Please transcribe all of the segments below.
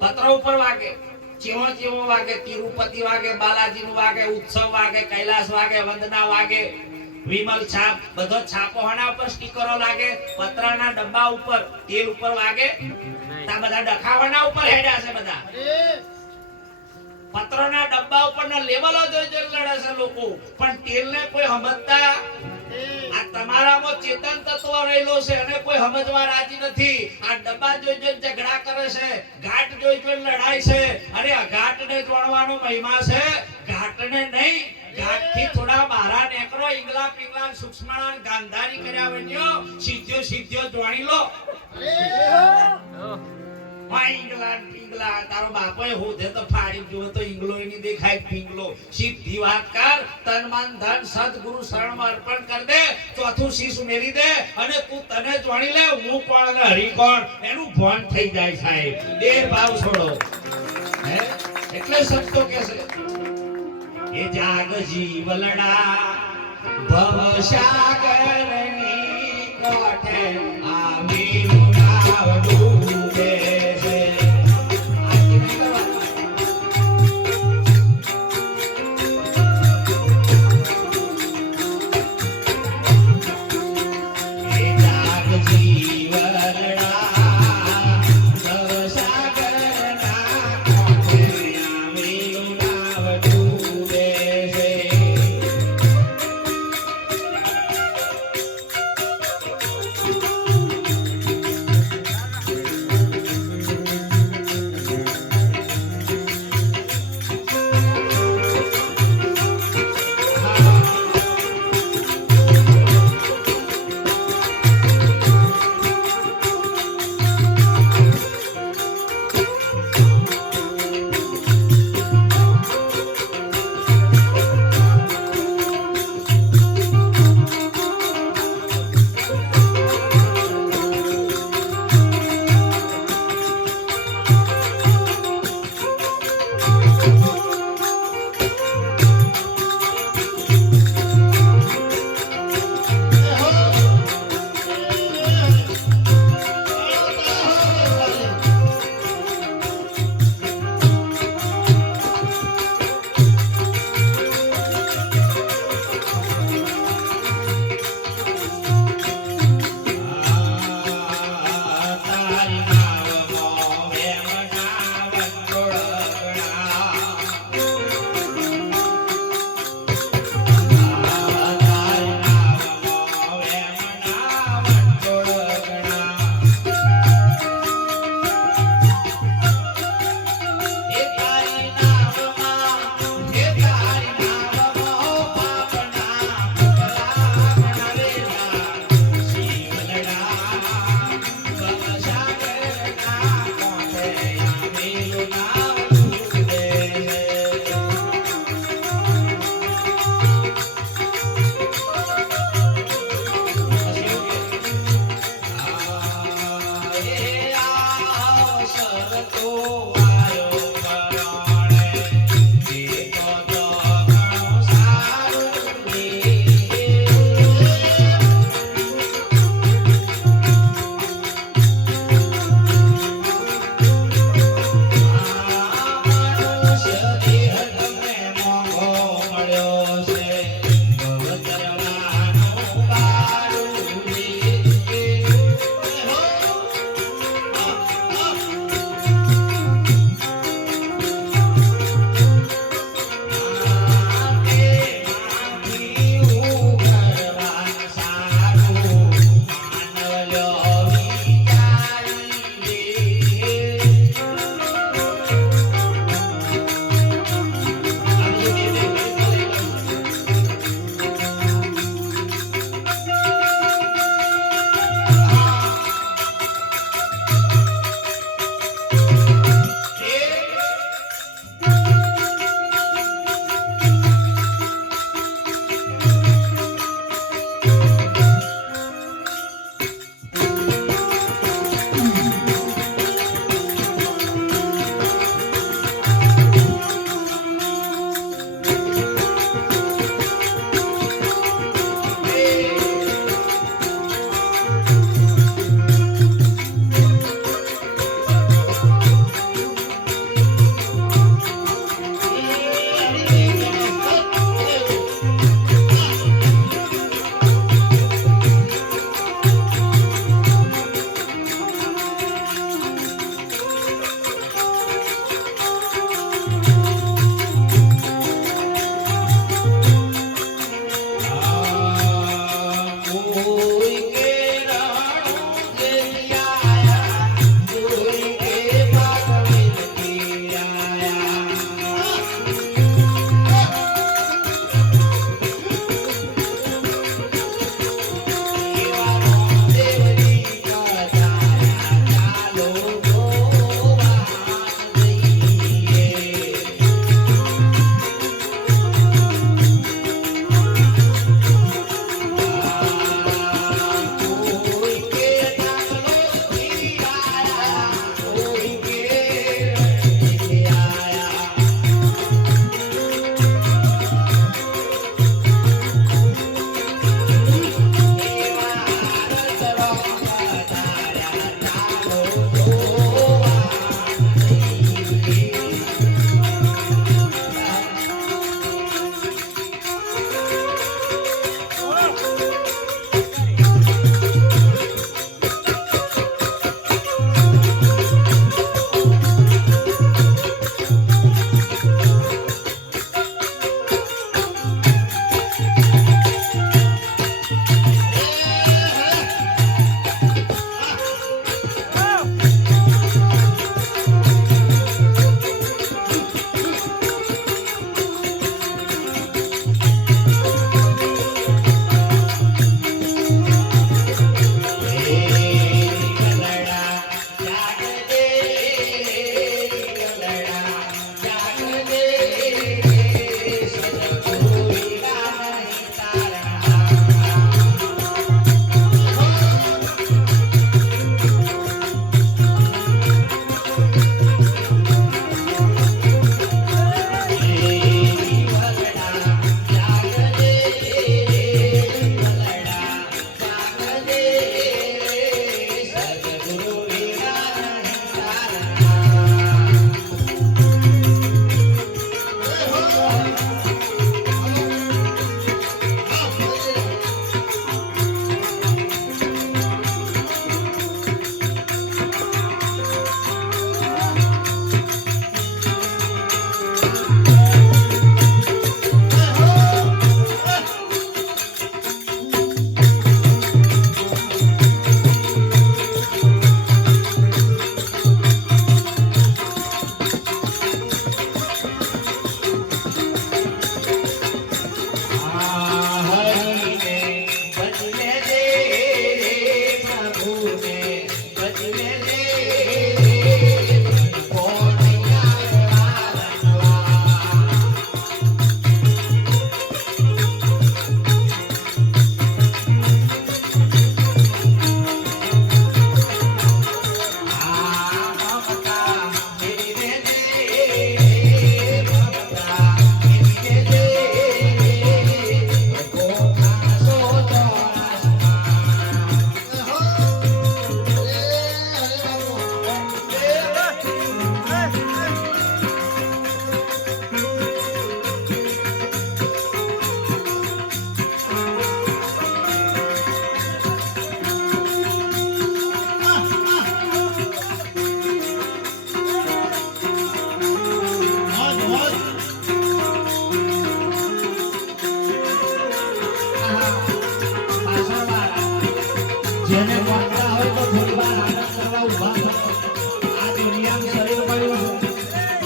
પત્ર ઉપર વાગે, ચીવો ચીવો વાગે, તિરુપતિ વાગે, બાલાજી નું વાગે, ઉત્સવ વાગે, કૈલાસ વાગે, વંદના વાગે, વિમલ છાપ, બધો છાપો હના ઉપર સ્ટીકરો લાગે, પત્રના ડબ્બા ઉપર, તેલ ઉપર વાગે, તા બધા ડખાવાના ઉપર હેડ્યા છે બધા. પત્રના ડબ્બા ઉપરના લેવલો જોઈ લડે છે લોકો, પણ તેલને કોઈ સમજતા આ તમારામાં ચેતન તત્વ રહેલો છે અને કોઈ સમજવા રાજી નથી. આ ડબ્બા જોઈ જોઈ ઝઘડા કરે છે, ઘાટ જોઈ જોઈ લડાઈ છે. અરે આ ઘાટને જોડવાનો મહિમા છે, ઘાટને નહીં, ઘાટથી થોડા બહાર નીકળો, ઈંગલા પિંગલા સૂક્ષ્મણા ગાંધારી કર્યા વન્યો સીધ્યો સીધ્યો જોણી લો. તારો બાપો હોધે તો ફાડી જો તો ઈંગલો એની દેખાય પિંગલો. સીધી વાત કર, તન મન ધન સદગુરુ શરણ અર્પણ કર દે, ચોથું શીશ ઉમેરી દે અને તું તને જોણી લે, હું કોણ અને હરી કોણ એનું ભાન થઈ જાય સાહેબ. એ ભાવ છોડો. હે એટલે શબ્દો કે છે એ જાગ જીવલડા ભવ સાગરની કાંઠે આવી ઉનાવડું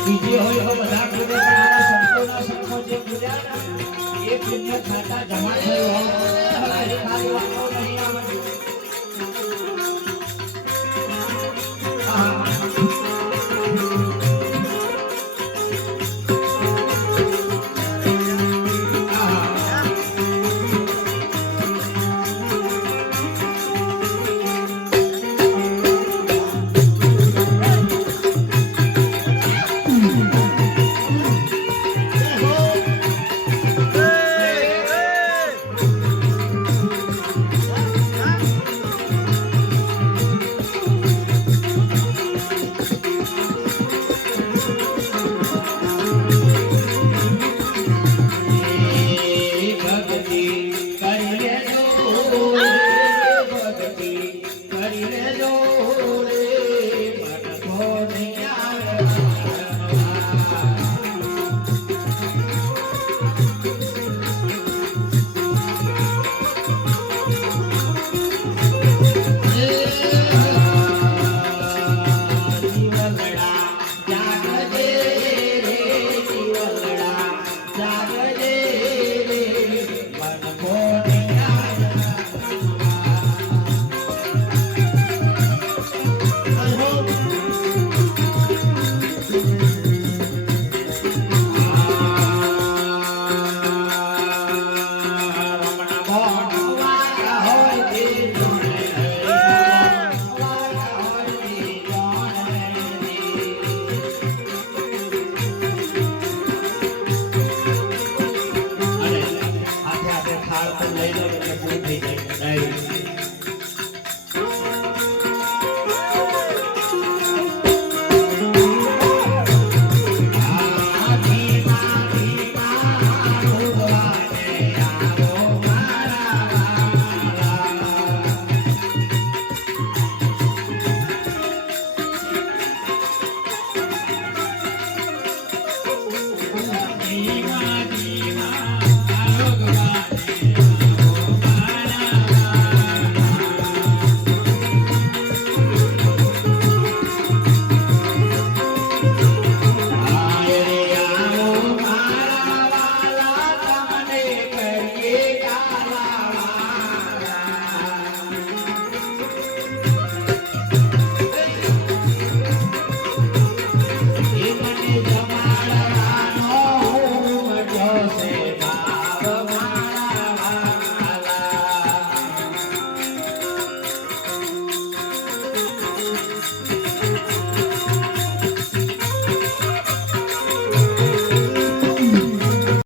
બીજે હોય તો બધા પૂજે પણ આવા સંતોના સંગમાં જે પૂજ્યા ને એ પુણ્ય ખાતા જમા થયું હોય ખાલી વાતો નહીં